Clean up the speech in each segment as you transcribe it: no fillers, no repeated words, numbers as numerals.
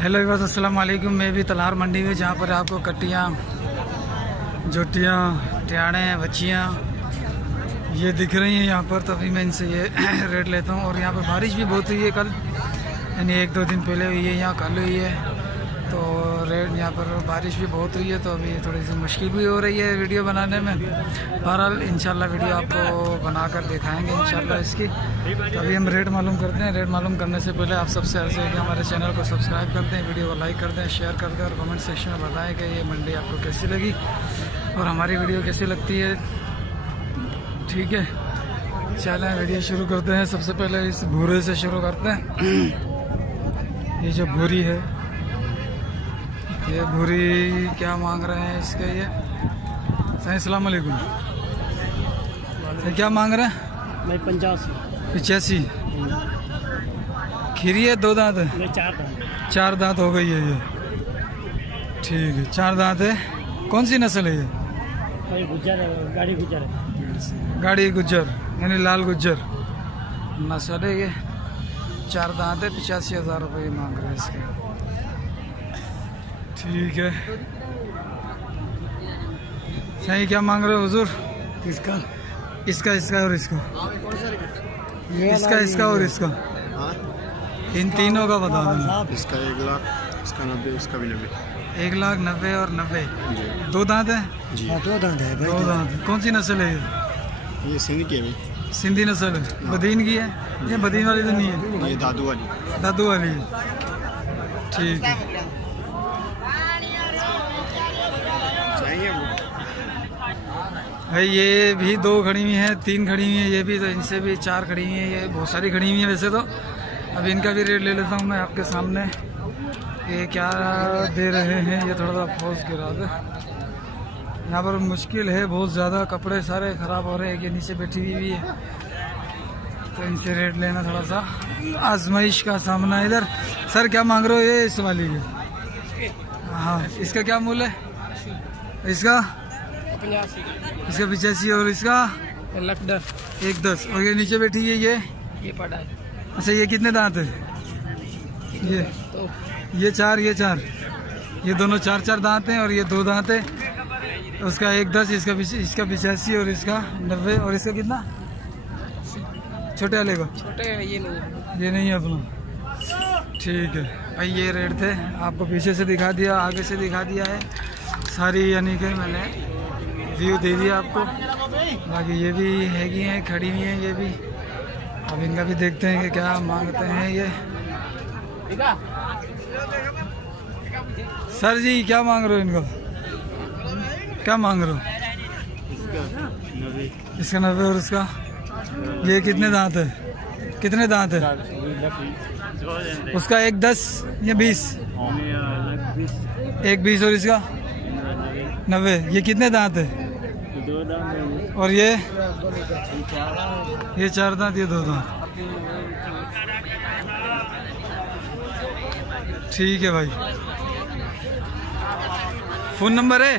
Hello विवास, अस्सलाम वालेकुम। मैं भी तलहार मंडी में, जहाँ पर आपको कट्टियाँ, जोटियाँ, टियाड़े, बच्चियाँ ये दिख रही हैं यहाँ पर। तभी मैं इनसे ये रेट लेता हूँ। और यहाँ पर बारिश भी बहुत हुई है कल, यानी 1-2 दिन पहले हुई है, यहाँ कल हुई है, तो रेट यहाँ पर बारिश भी बहुत हुई है, तो अभी थोड़ी सी मुश्किल भी हो रही है वीडियो बनाने में। बहरहाल इंशाल्लाह वीडियो आपको बनाकर दिखाएंगे इंशाल्लाह इसकी। तो अभी हम रेट मालूम करते हैं। रेट मालूम करने से पहले आप सबसे अर्ज़ है कि हमारे चैनल को सब्सक्राइब कर दें, वीडियो को लाइक कर दें, शेयर कर दें और कमेंट सेक्शन में बताएं कि ये मंडी आपको कैसी लगी और हमारी वीडियो कैसी लगती है। ठीक है, चलें वीडियो शुरू करते हैं। सबसे पहले इस भूरे से शुरू करते हैं। ये जो भूरी है, ये भूरी क्या मांग रहे हैं इसके? ये सही, अस्सलाम वालेकुम। क्या मांग रहे हैं? मैं 85। खीरी है, 2 दांत है? 4 दांत हो गई है ये। ठीक है, 4 दांत है। कौन सी नस्ल है ये? गुज्जर, गाड़ी गुज्जर है। गाड़ी गुज्जर यानी लाल गुज्जर नस्ल है ये। 4 दांत है, 85,000 रुपये मांग रहे हैं इसके। ठीक है, सही। क्या मांग रहे हो हुजूर? किसका? इसका, इसका और इसका, इसका और इसका, इन तीनों का बता दो। इसका 1 लाख, इसका 90, इसका भी 90। 1,90,000 और 90। 2 दांत है जी, 2 दांत है। 2 दांत। कौन सी नस्ल है ये? ये सिंध की है सिंधी नस्ल है। बदीन की है? ये बदीन वाली तो नहीं है, ये दादू वाली। दादू वाली है। ठीक है, चाहिए भाई ये भी 2 खड़ी हुई हैं, 3 खड़ी हुई हैं, ये भी, तो इनसे भी 4 खड़ी हुई हैं। ये बहुत सारी खड़ी हुई हैं वैसे तो। अब इनका भी रेट ले लेता हूँ मैं आपके सामने। ये क्या दे रहे हैं? ये थोड़ा सा फोर्स गिरा दे। यहाँ पर मुश्किल है बहुत ज़्यादा, कपड़े सारे ख़राब हो रहे हैं। ये नीचे बैठी हुई भी है, तो इनसे रेट लेना थोड़ा सा आजमाइश का सामना। इधर सर क्या मांग रहे हो ये इस वाली के? हाँ, इसका क्या मूल्य है? इसका 85 और इसका 1,10। और ये नीचे बैठी है ये पड़ा है। अच्छा, ये कितने दांत है? ये 4, ये 4, ये दोनों 4 दांत हैं और ये 2 दांत है। उसका 1,10, इसका 85 और इसका 90। और इसका कितना? छोटे वाले को? ये नहीं है अपना। ठीक है भाई, ये रेट थे। आपको पीछे से दिखा दिया, आगे से दिखा दिया है सारी, यानी कि मैंने व्यू दे दिया आपको। बाकी ये भी हैगी हैं, खड़ी हुई हैं ये भी। अब इनका भी देखते हैं कि क्या मांगते हैं ये। सर जी क्या मांग रहे हो इनको? क्या मांग रहे हो? इसका 90 और इसका? ये कितने दांत है? कितने दांत है? उसका 1,10 या 20? 1,20 और इसका 90। ये कितने दांत है? 2 दांत। और ये 4 दांत, ये 2 दांत। ठीक है भाई। फ़ोन नंबर है?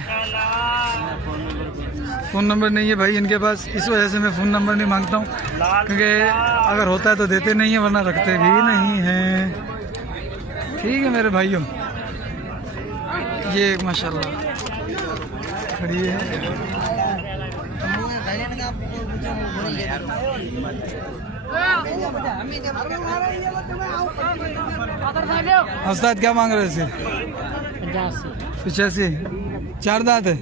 फ़ोन नंबर नहीं है भाई इनके पास, इस वजह से मैं फ़ोन नंबर नहीं मांगता हूँ, क्योंकि अगर होता है तो देते नहीं है, वरना रखते भी नहीं हैं। ठीक है मेरे भाइयों, ये माशाल्लाह खड़ी है। उस्ताद क्या मांग रहे थे? 85। 4 दांत है?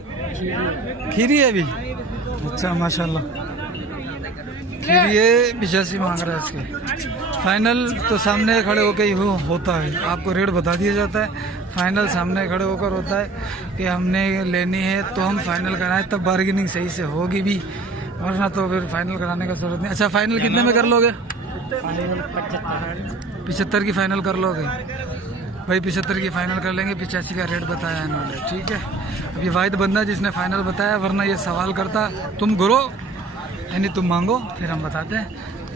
खीरी है अभी? अच्छा माशाल्लाह, खीरी है। 85 मांग रहा है इसके। फाइनल तो सामने खड़े होकर ही होता है, आपको रेट बता दिया जाता है। फाइनल सामने खड़े होकर होता है कि हमने लेनी है तो हम फाइनल कराएं, तब बार्गेनिंग सही से होगी भी, वरना तो फिर फाइनल कराने का जरूरत नहीं। अच्छा, फाइनल कितने में कर लोगे? 75 की फाइनल कर लोगे भाई? 75 की फाइनल कर लेंगे। 85 का रेट बताया इन्होंने। ठीक है, अब ये वाहिद बंदा जिसने फाइनल बताया, वरना ये सवाल करता तुम गुरो यानी तुम मांगो फिर हम बताते हैं।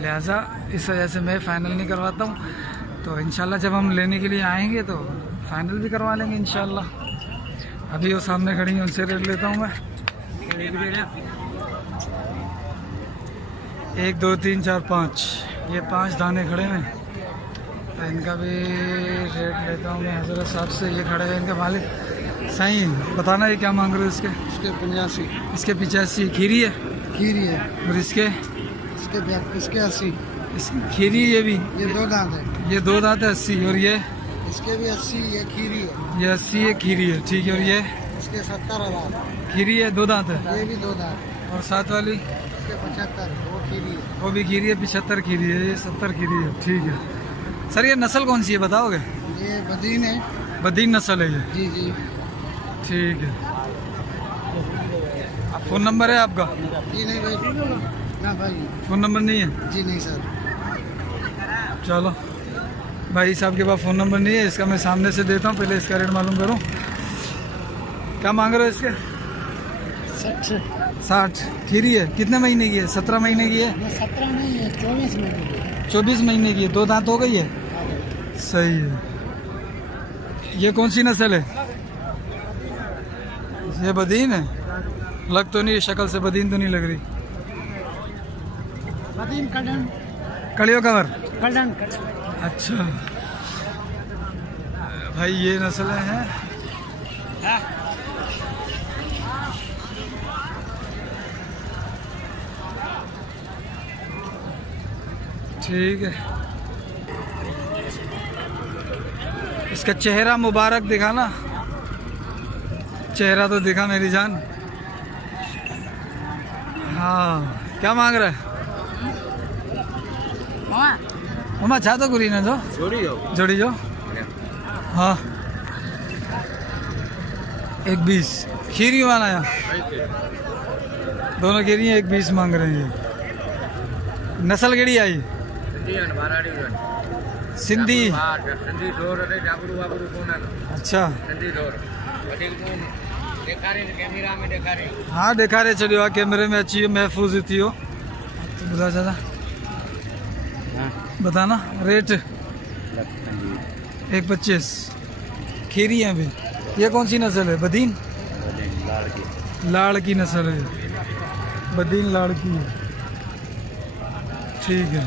लिहाजा इस वजह से मैं फ़ाइनल नहीं करवाता हूँ। तो इंशाल्लाह जब हम लेने के लिए आएंगे तो फाइनल भी करवा लेंगे इंशाल्लाह। अभी वो सामने खड़ी हैं, उनसे रेट लेता हूँ मैं। 1 2 3 4 5, ये 5 दाने खड़े हैं। तो इनका भी रेट लेता हूँ मैं हज़रत साहब से। ये खड़े हैं इनके मालिक। सही बताना ये क्या मांग रहे हो इसके? इसके 85 इसके 85 खीरी है खीरी है, और इसके इसके 80, खीरी ये भी ये 2 दांत है, ये 2 दांत है 80 और ये इसके भी 80, ये खीरी है, ये 80 है खीरी है ठीक है। और ये इसके 70,000, खीरी है 2 दांत है ये भी 2 दांत, और साथ वाली इसके 75, वो खीरी है। वो भी खीरी है 75 खीरी है, ये 70 खीरी है ठीक है। सर ये नस्ल कौन सी है बताओगे? ये बदीन है बदीन नस्ल है ये जी जी। ठीक है। फ़ोन नंबर है आपका? जी नहीं भाई, ना भाई फ़ोन नंबर नहीं है? जी नहीं सर। चलो भाई साहब के पास फ़ोन नंबर नहीं है, इसका मैं सामने से देता हूँ। पहले इसका रेट मालूम करूँ। क्या मांग रहे हो इसके? 60 खीरी है। कितने महीने की है? 17 महीने की है? 17 नहीं है, 24 में 24 महीने की है। 2 दांत हो गई है। सही है। ये कौन सी नस्ल है? ये बदीन है। लग तो नहीं, शक्ल से बदीन तो नहीं लग रही। बदीन कड़न कड़ियो कवर। कड़न अच्छा भाई ये नस्लें हैं। ठीक है। इसका चेहरा मुबारक दिखाना। चेहरा तो दिखा मेरी जान। हाँ क्या मांग रहा है? मामा चाह तो गुरी ना जो जोड़ी जो। हाँ 120 खीरी वाला है। दोनों खीरी हैं 120 मांग रहे हैं। ये नस्ल केड़ी आई? सिंधी। अच्छा हाँ देखा रहे चलियो आ कैमरे में अच्छी महफूज थी हो तो बुधा ज़्यादा बताना रेट। 125 खीरी है अभी। ये कौन सी नस्ल है? बदीन लाड़ की नस्ल है। बदीन लाड़ की है ठीक है।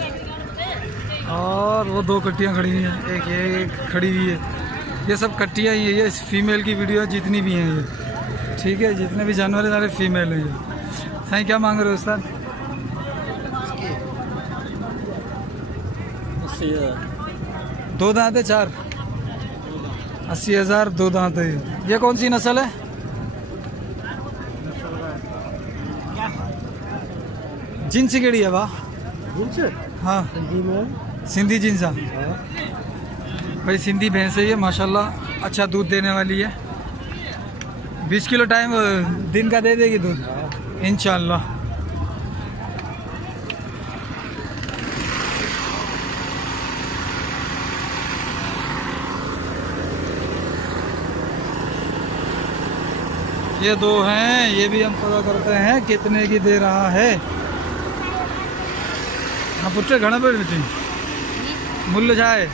और वो 2 कट्टियाँ खड़ी हुई हैं, एक ये खड़ी हुई है। ये सब कट्टियाँ ही है। ये फीमेल की वीडियो है जितनी भी हैं ये ठीक है। जितने भी जानवर हैं सारे फीमेल हैं ये। साईं क्या मांग रहे हो उस्ताद? 2 दांत है 4 80,000 2 दांत है। ये कौन सी नस्ल है? जिनसी केड़ी है वाह? हाँ सिंधी जिनसा भाई। सिंधी भैंस है ये माशाल्लाह। अच्छा दूध देने वाली है। 20 किलो टाइम दिन का दे देगी दूध इंशाल्लाह। ये 2 हैं। ये भी हम पता करते हैं कितने की दे रहा है। हाँ पुट्टे घना पे बेटी मूल्य जाए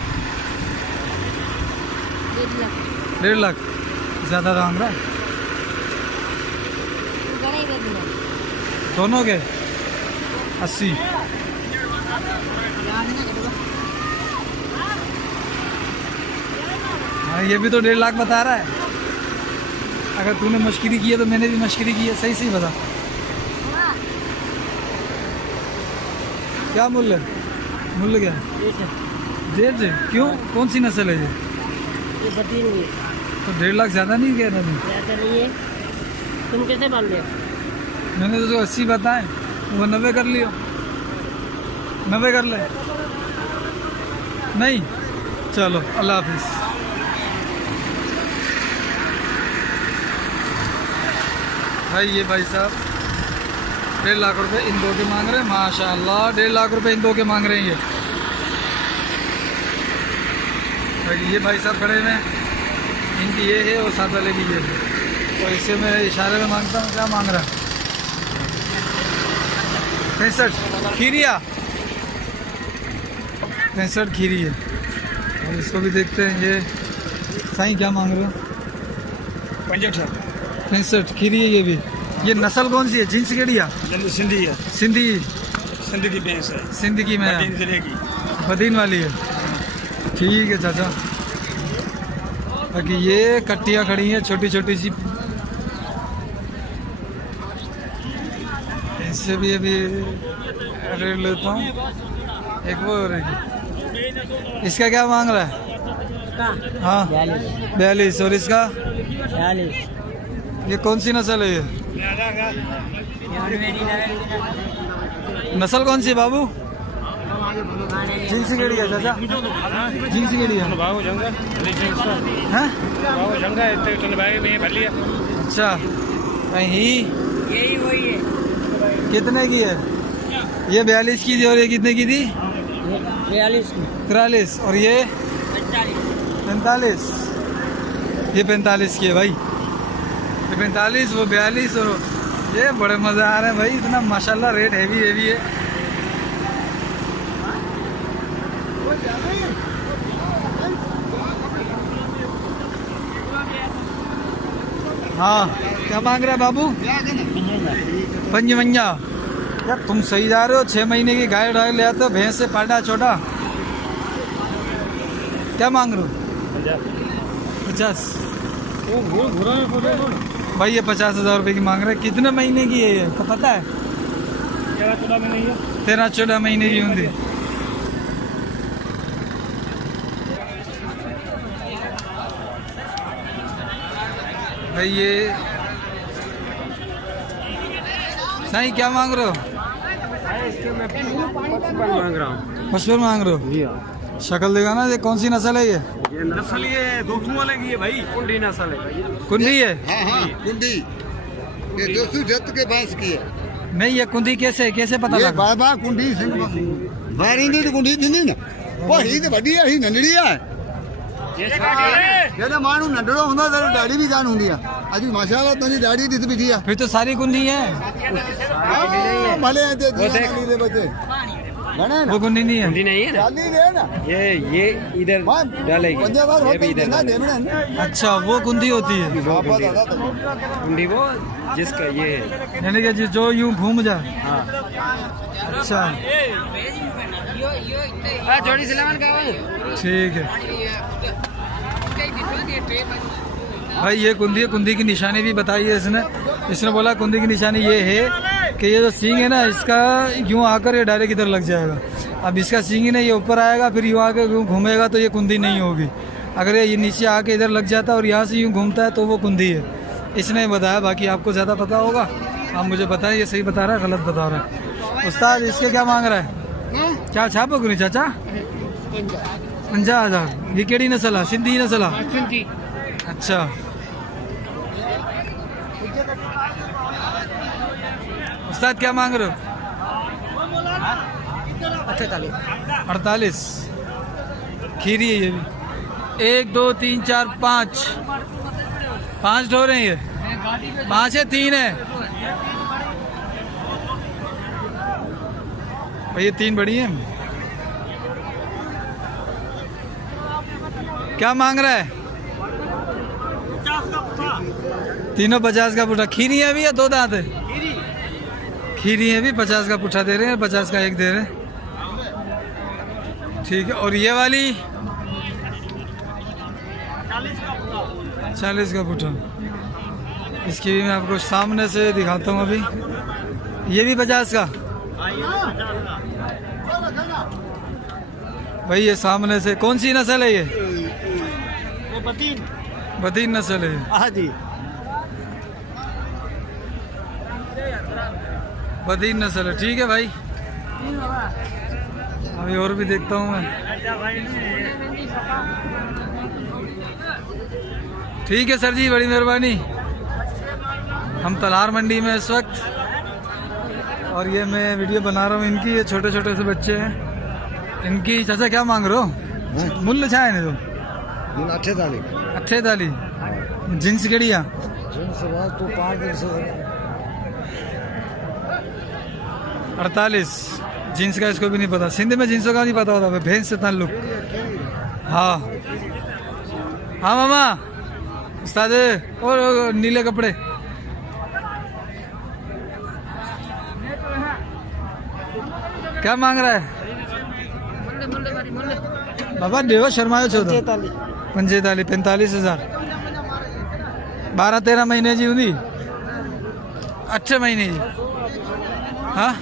1.5 लाख ज़्यादा दाम रहा है दोनों के 80। हाँ ये भी तो 1.5 लाख बता रहा है। अगर तूने मशकरी की है तो मैंने भी मशकरी की है। सही सही बता क्या मूल्य क्या? 1.5 क्यों? कौन सी नस्ल है ये? बदीन भी तो 1.5 लाख ज़्यादा नहीं कह रहा? ज़्यादा नहीं है। तुम कैसे मान रहे हो? मैंने तो 80 बताए, वो 90 कर लियो। 90 कर ले। नहीं चलो अल्लाह हाफिज़। भाई ये भाई साहब 1.5 लाख रुपए इन 2 के मांग रहे हैं माशाल्लाह। 1.5 लाख रुपए इन 2 के मांग रहे हैं ये। भाई ये भाई साहब खड़े हुए हैं। इनकी ये है और साथ वाले की ये है। तो इससे मैं इशारे में मांगता हूँ। क्या मांग रहा है? 65 खीरिया 65 खीरी है। और इसको भी देखते हैं। ये साईं क्या मांग रहे हो? 65 खीरी है ये भी। ये नस्ल कौन सी है? जिन्स केड़िया? सिंधी है, सिंधी सिंधी की भैंस है, सिंधी की में जिले की। बदीन वाली है ठीक है चाचा। बाकी ये कट्टियाँ खड़ी हैं छोटी छोटी सी, इससे भी अभी रेट लेता हूँ। एक वो रहेगी, इसका क्या मांग रहा है? हाँ 42। और इसका 40। ये कौन सी नस्ल है ये? नस्ल कौन सी बाबू? जिनसी केड़ी है चाचा? जिनसी केड़ी है? हैं? अच्छा कहीं यही वही है। कितने की है ये? 42 की थी। और ये कितने की थी? 42 की। 43। और ये 45। ये 45 की है भाई। ये 45, वो 42। और ये बड़े मज़े आ रहे हैं भाई, इतना माशाल्लाह रेट हैवी हैवी है। हाँ क्या मांग रहा है बाबू? 55। यार तुम सही जा रहे हो, 6 महीने की गाय डाय ले आते हो, भैंस से पाटा छोटा। क्या मांग रहे हो? 50। भाई ये 50,000 रुपये की मांग रहे हैं। कितने महीने की है ये तो पता है? 13-14 महीने की होंगी। भाई ये नहीं क्या मांग रहे हो? 55 मांग रहे हो? शक्ल देखा ना, ये कौन सी नस्ल है ये? नस्ल ये दोस्तों वाले की है भाई, कुंडी नस्ल है। कुंडी है? हाँ कुंडी, ये दोस्तों जत के पास की है। नहीं ये कुंडी कैसे कैसे पता ये लगा? बाबा कुंडी सिंह बारी दी कुंडी थी ना, वही तो वड्डी है, ही नंढड़ी है। जॾहिं माण्हू नंढड़ो हूंदो त ॾाढी बि कान हूंदी आहे। अॼु माशाल्लाह तुंहिंजी ॾाढी ॾिस बीठी आहे। फिर तो सारी कुंडी है। भले हिते दिवाली दे बच्चे घणे वो कुंडी नहीं है। कुंडी नहीं है ना, चाली दे ना ये इधर डालेगी, पंजे बार ये भी इधर ना डालेगी। देना अच्छा वो कुंडी होती है। बाबा दादा तो कुंडी वो जिसका ये है। यानी कि जो यूं घूम जाए। हाँ अच्छा जोड़ी सलामत का ठीक है भाई। ये कुंदी है, कुंदी की निशानी भी बताई है इसने बोला कुंदी की निशानी ये है कि ये जो सींग है ना, इसका यूं आकर ये डायरेक्ट इधर लग जाएगा। अब इसका सींग ही नहीं, ये ऊपर आएगा फिर यूं आकर यूं घूमेगा तो ये कुंदी नहीं होगी। अगर ये नीचे आके इधर लग जाता है और यहाँ से यूं घूमता है तो वो कुंदी है। इसने बताया, बाकी आपको ज़्यादा पता होगा। आप मुझे बताएं ये सही बता रहा है गलत बता रहा है। उस्ताद इसके क्या मांग रहा है? क्या छापो करी चाचा? 50,000। ये केड़ी नस्ल है? सिंधी नस्ल है? अच्छा उस्ताद क्या मांग रहे हो? 48। खीरी है ये भी। 1 2 3 4 5 ढोरे हैं ये। 5 है 3 है भाई, ये 3 बड़ी हैं। क्या मांग रहा है? तीनों 50 का पुट्ठा। खीरी है भी या 2 दांत है? खीरी है भी। 50 का पुट्ठा दे रहे हैं, 50 का एक दे रहे हैं। ठीक है। और ये वाली 40 का पुट्ठा। इसकी भी मैं आपको सामने से दिखाता हूँ अभी। ये भी 50 का भाई। ये सामने से कौन सी नस्ल है ये? बदीन नस्ल है। हाँ जी, बदीन नस्ल है। ठीक है भाई, अभी और भी देखता हूँ मैं। ठीक है सर जी, बड़ी मेहरबानी। हम तलार मंडी में इस वक्त, और ये मैं वीडियो बना रहा हूँ इनकी। ये छोटे छोटे से बच्चे हैं इनकी। चाचा क्या मांग रहे हो? मूल्य छा है तो 48। जींस केड़ी है? 48। जीन्स का इसको भी नहीं पता। सिंध में जींसों का नहीं पता होता। भैंस से ताल्लुक। हाँ हाँ मामा उस्ताद। और नीले कपड़े। क्या मांग रहा है? बाबा देव शर्मायो छो तो 45 45,000 12-13 महीने जी हुंदी 8 महीने जी हाँ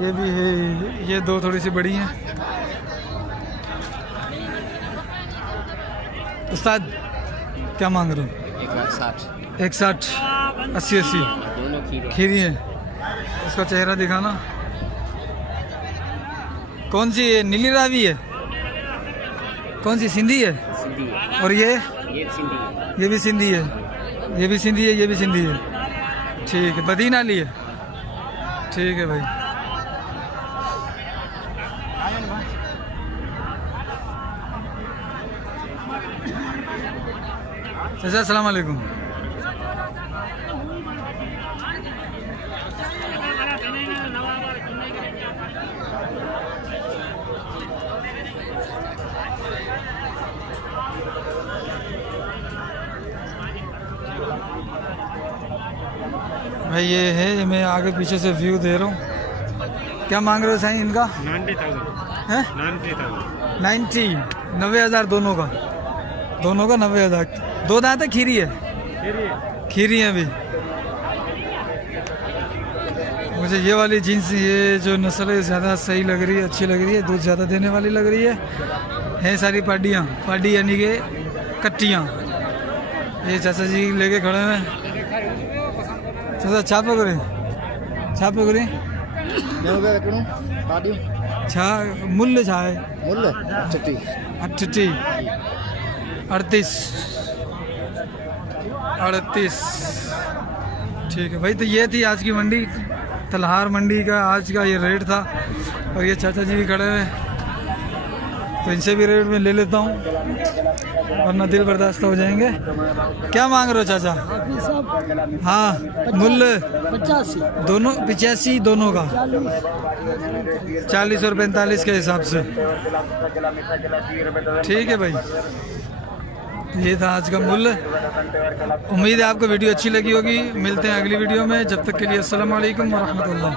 ये भी है ये दो थोड़ी सी बड़ी हैं उस्ताद क्या मांग रहे हो 160 80 खीरी है उसका चेहरा दिखाना कौन सी है नीली रावी है कौन सी सिंधी है और ये भी सिंधी है ये भी सिंधी है ये भी सिंधी है ठीक है बदीना ली है ठीक है भाई चाचा अस्सलाम वालेकुम भाई ये है ये मैं आगे पीछे से व्यू दे रहा हूँ क्या मांग रहे हो साईं इनका 90,000 है 90,000 दोनों का 90,000 दो दांत है खीरी है खीरी है अभी मुझे ये वाली जीन्स ये जो नस्ल है ज़्यादा सही लग रही है अच्छी लग रही है दूध ज़्यादा देने वाली लग रही है सारी पाडी यानी के कट्टियाँ ये चाचा जी लेके खड़े हैं चाचा छाप करें छा मूल्य छा है 38 ठीक है भाई तो ये थी आज की मंडी तलहार मंडी का आज का ये रेट था और ये चाचा जी भी खड़े हैं तो इनसे भी रेट में ले लेता हूँ वरना दिल बर्दाश्त हो जाएंगे क्या मांग रहे हो चाचा हाँ मूल्य 85 दोनों 85 दोनों का 40 और 45 के हिसाब से ठीक है भाई ये था आज का मूल्य उम्मीद है आपको वीडियो अच्छी लगी होगी मिलते हैं अगली वीडियो में जब तक के लिए अस्सलाम वालेकुम व रहमतुल्लाह।